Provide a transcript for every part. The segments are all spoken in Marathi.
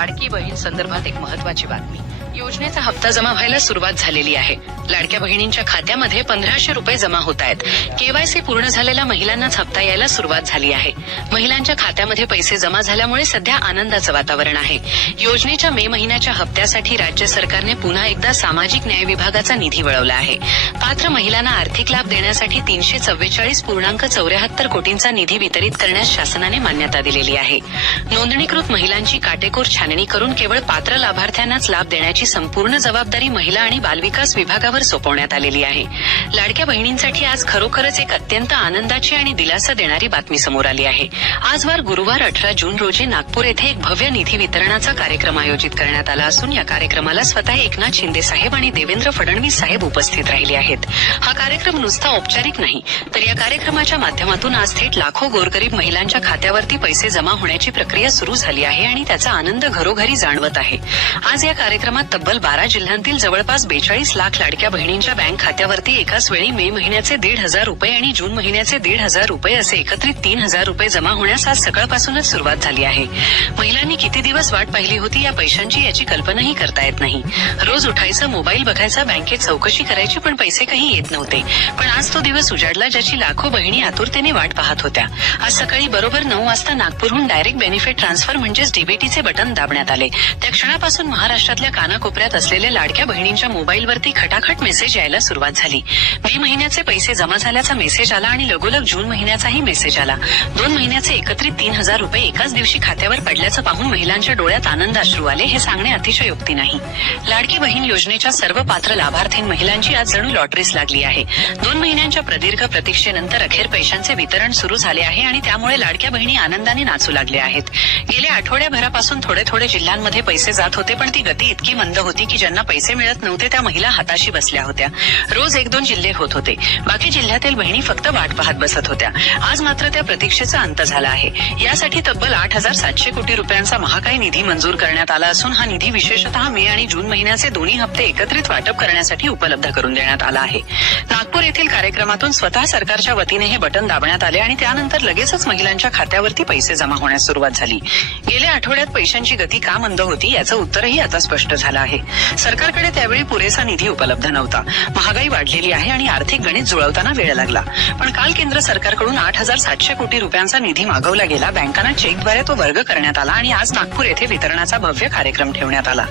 लाडकी बहीण संदर्भात एक महत्त्वाची बातमी. योजनेचा हप्ता जमा व्हायला सुरुवात झालेली आहे. लाडक्या बहिणींच्या खात्यामध्ये 1500 रुपये जमा होत आहेत. केवायसी पूर्ण झालेल्या महिलांनाच हप्ता यायला सुरुवात झाली आहे. महिलांच्या खात्यामध्ये पैसे जमा झाल्यामुळे सध्या आनंदाचं वातावरण आहे. योजनेच्या मे महिन्याच्या हप्त्यासाठी राज्य सरकारने पुन्हा एकदा सामाजिक न्याय विभागाचा निधी वळवला आहे. पात्र महिलांना आर्थिक लाभ देण्यासाठी 344.74 कोटींचा निधी वितरित करण्यास शासनाने मान्यता दिलेली आहे. नोंदणीकृत महिलांची काटेकोर छाननी करून केवळ पात्र लाभार्थ्यांनाच लाभ देण्याची संपूर्ण जबाबदारी महिला आणि बालविकास विभागावर सोपवण्यात आलेली आहे. लाडक्या बहिणींसाठी आज खरोखरच एक अत्यंत आनंदाची आणि दिलासा देणारी बातमी समोर आली आहे. आज गुरुवार 18 जून रोजी नागपूर येथे एक भव्य निधी वितरणाचा कार्यक्रम आयोजित करण्यात आला असून या कार्यक्रमाला स्वतः एकनाथ शिंदे साहेब आणि देवेंद्र फडणवीस साहेब उपस्थित राहिले आहेत. हा कार्यक्रम नुसता औपचारिक नाही, तर या कार्यक्रमाच्या माध्यमातून आज थेट लाखो गोरगरीब महिलांच्या खात्यावरती पैसे जमा होण्याची प्रक्रिया सुरू झाली आहे आणि त्याचा आनंद घरोघरी जाणवत आहे. आज या कार्यक्रमात तब्बल 12 जिल्ह्यांतील जवळपास 42 लाख लाडक्या बहिणींच्या बँक खात्यावरती एकाच वेळी मे महिन्याचे 1,500 रुपये आणि जून महिन्याचे 1,500 रुपये असे एकत्रित 3,000 रुपये जमा होण्यास आज सकाळपासूनच सुरुवात झाली आहे. महिलांनी किती दिवस वाट पाहिली होती या पैशांची याची कल्पनाही करता येत नाही. रोज उठायचं, मोबाईल बघायचा, बँकेत चौकशी करायची, पण पैसे काही येत नव्हते. पण आज तो दिवस उजाडला ज्याची लाखो बहिणी आतुरतेने वाट पाहत होत्या. आज सकाळी बरोबर 9 वाजता नागपूरहून डायरेक्ट बेनिफिट ट्रान्सफर म्हणजेच डीबीटीचे बटन दाबण्यात आले. त्या क्षणापासून महाराष्ट्रातल्या कानाकोपऱ्यात असलेल्या लाडक्या बहिणींच्या मोबाईलवरती खटाखट मेसेज यायला सुरुवात झाली. मे महिन्याचे पैसे जमा झाल्याचा मेसेज आला आणि लगोलग जून महिन्याचाही मेसेज आला. 2 महिन्याचे एकत्रित 3,000 रुपये एकाच दिवशी खात्यावर पडल्याचं पाहून महिलांच्या डोळ्यात आनंदाश्रू आले. हे सांगणे अतिशयोक्ती नाही. लाडकी बहीण योजनेच्या सर्व पात्र लाभार्थी महिलांची आज जणू लॉटरीच लागली आहे. 2 महिन्यांच्या प्रदीर्घ प्रतीक्षेनंतर अखेर पैशांचे वितरण सुरू झाले आहे आणि त्यामुळे लाडक्या बहिणी आनंदाने नाचू लागल्या आहेत. गेल्या आठवड्याभरापासून थोडे थोडे जिल्ह्यांमध्ये पैसे जात होते, पण ती गती इतकी मंद होती की ज्यांना पैसे मिळत नव्हते त्या महिला हाताशी बसल्या होत्या. रोज 1-2 जिल्हे होत होते. बाकी जिल्ह्यातील बहिणी फक्त वाट पाहत बसत होत्या. आज मात्र त्या प्रतीक्षेचा अंत झाला आहे. यासाठी तब्बल 8,700 कोटी रुपयांचा महाकाय निधी मंजूर करण्यात आला असून हा निधी विशेषतः मे आणि जून महिन्याचे दोन्ही हप्ते एकत्रित वाटप करण्यासाठी उपलब्ध करून देण्यात आला आहे. नागपूर येथील कार्यक्रमातून स्वतः सरकारच्या वतीने हे बटन दाबण्यात आले आणि त्यानंतर लगेचच महिलांच्या खात्यावरती पैसे जमा होण्यास सुरुवात झाली. गेल्या आठवड्यात पैशांची गती का मंद होती याचं उत्तरही आता स्पष्ट झालं आहे. सरकारकडे त्यावेळी पुरेसा निधी उपलब्ध नव्हता. महागाई वाढलेली आहे आणि आर्थिक गणित जुळवताना वेळ लागला. पण काल केंद्र सरकारकडून 8,700 कोटी रुपयांचा निधी मागवला गेला. बँकांना चेकद्वारे तो वर्ग करण्यात आला आणि आज नागपूर येथे वितरणाचा भव्य कार्यक्रम ठेवण्यात आला.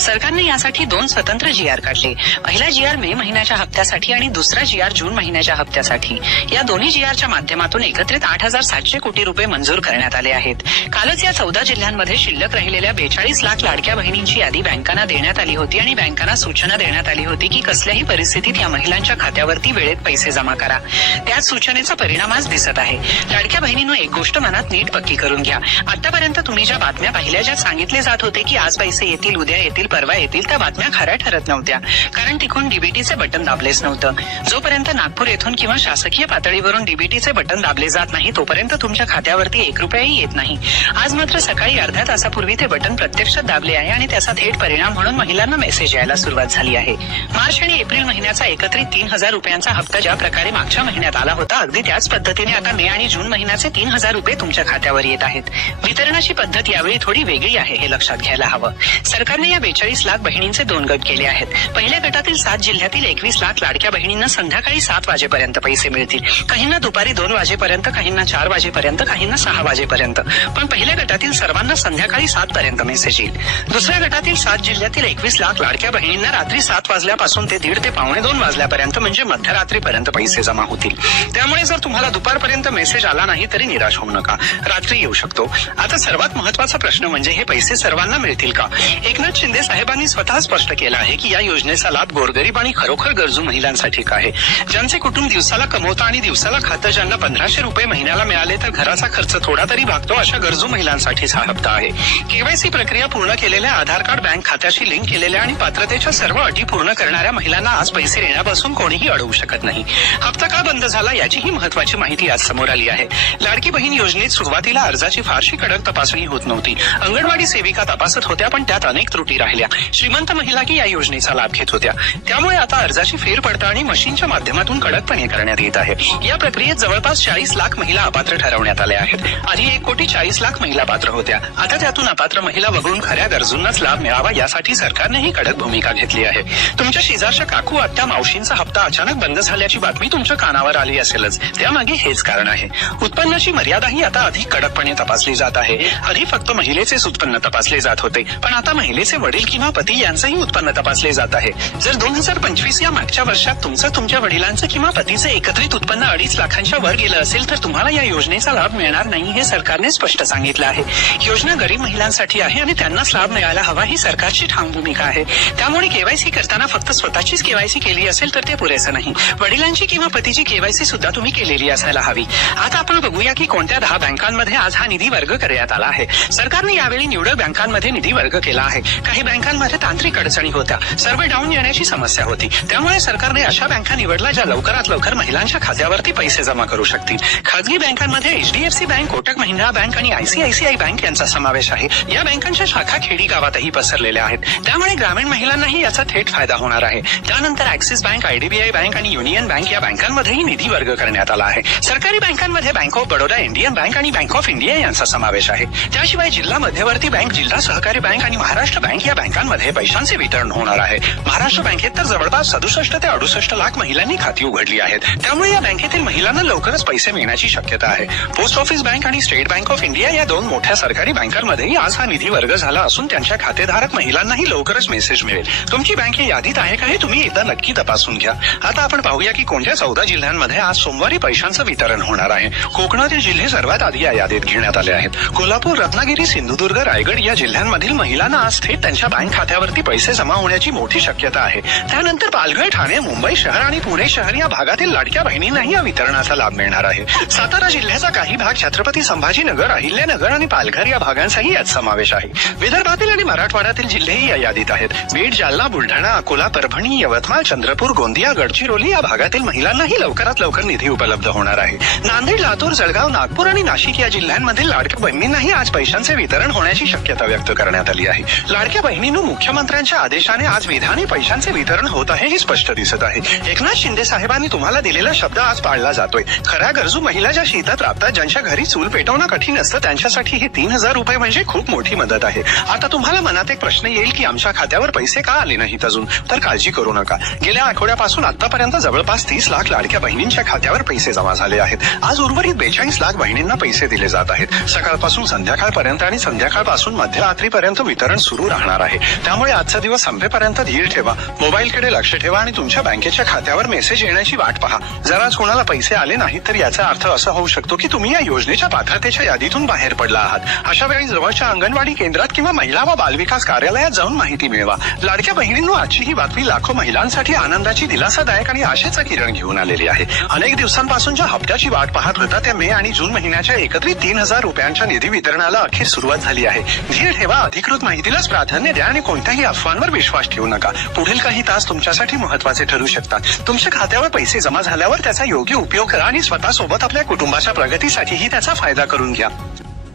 सरकारने यासाठी 2 स्वतंत्र GR काढले. पहिला GR मे महिन्याच्या हप्त्यासाठी आणि दुसरा GR जून महिन्याच्या हप्त्यासाठी. या दोन्ही GRच्या माध्यमातून एकत्रित 8,700 कोटी रुपये मंजूर करण्यात आले आहेत. कालच या 14 जिल्ह्यांमध्ये शिल्लक राहिलेल्या 42 लाख लाडक्या बहिणींची यादी बँकांना देण्यात आली होती आणि बँकांना सूचना देण्यात आली होती की कसल्याही परिस्थितीत या महिलांच्या खात्यावरती वेळेत पैसे जमा करा. त्याच सूचनेचा परिणाम आज दिसत आहे. लाडक्या बहिणींनो, एक गोष्ट मनात नीट पक्की करून घ्या. आतापर्यंत तुम्ही ज्या बातम्या पाहिल्या, ज्यात सांगितले जात होते की आज पैसे येतील, उद्या येतील, परवा येतील, त्या बातम्या खऱ्या ठरत नव्हत्या. कारण तिकडून डीबीटीचे बटन दाबलेच नव्हतं. जोपर्यंत नागपूर येथून किंवा शासकीय पातळीवरून डीबीटीचे बटन दाबले जात नाही तोपर्यंत तुमच्या खात्यावरती 1 रुपयाही येत नाही. आज मात्र सकाळी अर्ध्या तासापूर्वी ते बटन प्रत्यक्षात दाबले आहे आणि त्याचा थेट परिणाम म्हणून महिलांना मेसेज यायला सुरुवात झाली आहे. मार्च आणि एप्रिल महिन्याचा एकत्रित 3,000 रुपयांचा हप्ता ज्या प्रकारे मागच्या महिन्यात आला होता, अगदी त्याच पद्धतीने आता मे आणि जून महिन्याचे 3,000 रुपये तुमच्या खात्यावर येत आहेत. वितरणाची पद्धत यावेळी थोडी वेगळी आहे, हे लक्षात घ्यायला हवं. सरकारने या 42 लाख बहिणींचे 2 गट केले आहेत. पहिल्या गटातील 7 जिल्ह्यातील 21 लाख लाडक्या बहिणींना संध्याकाळी 7 वाजेपर्यंत पैसे मिळतील. काहींना दुपारी 2 वाजेपर्यंत, काहींना 4 वाजेपर्यंत, काहींना 6 वाजेपर्यंत. पण पहिल्या गटातील सर्वांना संध्याकाळी 7 पर्यंत मेसेज येईल. दुसऱ्या गटातील 7 जिल्ह्यातील 21 लाख लाडक्या बहिणींना रात्री 7 वाजल्यापासून ते 1:30 ते 1:45 वाजल्यापर्यंत म्हणजे मध्यरात्रीपर्यंत पैसे जमा होतील. त्यामुळे जर तुम्हाला दुपारपर्यंत मेसेज आला नाही तरी निराश होऊ नका. रात्री येऊ शकतो. आता सर्वात महत्वाचा प्रश्न म्हणजे हे पैसे सर्वांना मिळतील का? एकनाथ शिंदे साहेबांनी स्वतः स्पष्ट केलं आहे की या योजनेचा लाभ गोरगरीब आणि खरोखर गरजू महिलांसाठी आहे. ज्यांचे कुटुंब दिवसाला कमवतं आणि दिवसाला खातं, ज्यांना 1,500 रुपये महिन्याला मिळाले तर घराचा खर्च थोडा तरी भागतो, अशा गरजू महिलांसाठीच हा हप्ता आहे. केवायसी प्रक्रिया पूर्ण केलेल्या, आधार कार्ड बँक खात्याशी लिंक केलेल्या आणि पात्रतेच्या सर्व अटी पूर्ण करणाऱ्या महिलांना आज पैसे देण्यापासून कोणीही अडवू शकत नाही. हप्ता का बंद झाला याचीही महत्वाची माहिती आज समोर आली आहे. लाडकी बहीण योजनेत सुरुवातीला अर्जाची फारशी कडक तपासणी होत नव्हती. अंगणवाडी सेविका तपासत होत्या, पण त्यात अनेक त्रुटी राहिल्या. श्रीमंत महिलाही या योजनेचा लाभ घेत होत्या. त्यामुळे आता अर्जाची फेरपडताळणी मशीनच्या माध्यमातून कडकपणे करण्यात येत आहे. या प्रक्रियेत जवळपास 40 लाख महिला अपात्र ठरवण्यात आल्या आहेत. आधी 1,40,40,00,000 महिला पात्र होत्या. आता त्यातून अपात्र पात्र महिला वगळून खऱ्या गरजूंनाच लाभ मिळावा यासाठी सरकारनेही कडक भूमिका घेतली आहे. तुमच्या शेजारच्या काकू आत्या मावशींचा हप्ता अचानक बंद झाल्याची बातमी तुमच्या कानावर आली असेलच. त्यामागे हेच कारण आहे. उत्पन्नाची मर्यादाही आता अधिक कडकपणे तपासली जात आहे. आधी फक्त महिलेचेच उत्पन्न तपासले जात होते, पण आता महिलेचे वडील किंवा पती यांचंही उत्पन्न तपासले जात आहे. जर 2025 या मागच्या वर्षात तुमच्या वडिलांचं किंवा पतीचं एकत्रित उत्पन्न 2.5 लाखांच्या वर गेलं असेल तर तुम्हाला या योजनेचा लाभ मिळणार नाही हे सरकारने स्पष्ट सांगितलं आहे. योजना गरीब महिलांसाठी आहे आणि त्यांनाच लाभ मिळायला हवा ही सरकारची ठाम भूमिका आहे. त्यामुळे केवायसी करताना फक्त स्वतःचीच केवायसी केली असेल तर ते पुरेसं नाही. वडिलांची किंवा पतीची केवायसी सुद्धा तुम्ही केलेली असायला हवी. आता आपण बघूया की कोणत्या 10 बँकांमध्ये आज हा निधी वर्ग करण्यात आला आहे. सरकारने यावेळी निवडक बँकांमध्ये निधी वर्ग केला आहे. काही बँकांमध्ये तांत्रिक अडचणी होत्या, सर्व्हर डाऊन येण्याची समस्या होती. त्यामुळे सरकारने अशा बँका निवडल्या ज्या लवकरात लवकर महिलांच्या खात्यावरती पैसे जमा करू शकतील. खासगी बँकांमध्ये HDFC bank, Kotak Mahindra bank आणि ICICI बँक यांचा समावेश आहे. या बँकांच्या शाखा खेडी गावातही पसरलेल्या आहेत. त्यामुळे ग्रामीण महिलांनाही याचा थेट फायदा होणार आहे. त्यानंतर ऍक्सिस बँक, IDBI बँक आणि युनियन बँक या बँकांमध्येही निधी वर्ग करण्यात आला आहे. सरकारी बँकांमध्ये bank of Baroda, Indian bank आणि बँक ऑफ इंडिया यांचा समावेश आहे. त्याशिवाय जिल्हा मध्यवर्ती बँक, जिल्हा सहकारी बँक आणि महाराष्ट्र बँक या बँकांमध्ये पैशांचे वितरण होणार आहे. महाराष्ट्र बँकेत तर जवळपास 67 ते 68 लाख महिलांनी खाती उघडली आहेत. त्यामुळे या बँकेतील महिलांना लवकरच पैसे मिळण्याची शक्यता आहे. पोस्ट ऑफिस बँक आणि स्टेट बँक ऑफ इंडिया या 2 मोठ्या सरकारी बँकांमध्येही आज हा निधी वर्ग झाला असून त्यांच्या खातेधारक महिलांनाही लवकरच मेसेज मिळेल. तुमची बँक या यादीत आहे का हे तुम्ही एकदा नक्की तपासून घ्या. आता आपण पाहूया की कोणत्या 14 जिल्ह्यांमध्ये आज सोमवारी पैशांचं वितरण होणार आहे. कोकणातील जिल्हे सर्वात आधी या यादीत घेण्यात आले आहेत. कोल्हापूर, रत्नागिरी, सिंधुदुर्ग, रायगड या जिल्ह्यांमधील महिलांना आज थेट त्यांच्या बँक खात्यावरती पैसे जमा होण्याची मोठी शक्यता आहे. त्यानंतर पालघर, ठाणे, मुंबई शहर आणि पुणे शहर या भागातील लाडक्या बहिणींनाही या वितरणाचा लाभ मिळणार आहे. सातारा जिल्ह्याचा काही भाग, छत्रपती संभाजीनगर, अहिल्यानगर आणि पालघर या भागांचाही यात समावेश आहे. विदर्भातील आणि मराठवाड्यातील जिल्हेही या यादीत आहेत. बीड, जालना, बुलढाणा, अकोला, परभणी, यवतमाळ, चंद्रपूर, गोंदिया, गडचिरोली या भागातील महिलांनाही लवकरात लवकर निधी उपलब्ध होणार आहे. नांदेड, लातूर, जळगाव, नागपूर आणि नाशिक या जिल्ह्यांमधील लाडक्या बहिणींनाही आज पैशांचे वितरण होण्याची शक्यता व्यक्त करण्यात आली आहे. लाडक्या बहिणींनो, मुख्यमंत्र्यांच्या आदेशाने आज विधानी पैशांचे वितरण होत आहे हे स्पष्ट दिसत आहे. एकनाथ शिंदे साहेबांनी तुम्हाला दिलेला शब्द आज पाळला जातोय. खऱ्या गरजू महिला ज्या शेतात राबतात, ज्यांच्या घरी चूल पेटवणं कठीण असतं, त्यांच्यासाठी हे 3000 रुपये म्हणजे खूप मोठी मदत आहे. आता तुम्हाला मनात एक प्रश्न येईल की आमच्या खात्यावर पैसे का आले नाहीत अजून? तर काळजी करू नका. गेल्या आठवड्यापासून आतापर्यंत जवळपास 30 लाख लाडक्या बहिणींच्या खात्यावर पैसे जमा झाले आहेत. आज उर्वरित 42 लाख बहिणींना पैसे दिले जात आहेत. सकाळपासून संध्याकाळपर्यंत आणि संध्याकाळपासून मध्यरात्रीपर्यंत वितरण सुरू राहणार आहे. त्यामुळे आजचा दिवस संपेपर्यंत धीर ठेवा, मोबाईलकडे लक्ष ठेवा आणि तुमच्या बँकेच्या खात्यावर मेसेज येण्याची वाट पहा. जर आज कोणाला पैसे आले नाहीत तर याचा अर्थ असा होऊ शकतो की तुम्ही या योजनेच्या पात्रतेच्या यादीतून बाहेर पडला आहात. अशा वेळी जवळच्या अंगणवाडी केंद्रात किंवा महिला व बालविकास कार्यालयात जाऊन माहिती मिळवा. लाडक्या बहिणींनो, आजची ही बातमी लाखो महिलांसाठी आनंदाची, दिलासादायक आणि आशेचं किरण घेऊन आलेली आहे. अनेक दिवसांपासून ज्या हप्त्याची वाट पाहत होता त्या मे आणि जून महिन्याच्या एकत्रित 3000 रुपयांच्या निधी वितरणाला अखेर सुरुवात झाली आहे. धीर ठेवा, अधिकृत माहितीलाच प्राधान्य द्या आणि कोणत्याही अफवांवर विश्वास ठेवू नका. पुढील काही तास तुमच्यासाठी महत्वाचे ठरू शकतात. तुमच्या खात्यावर पैसे जमा झाल्यावर त्याचा योग्य उपयोग करा आणि स्वतःसोबत आपल्या कुटुंबाच्या प्रगतीसाठीही त्याचा फायदा करून घ्या.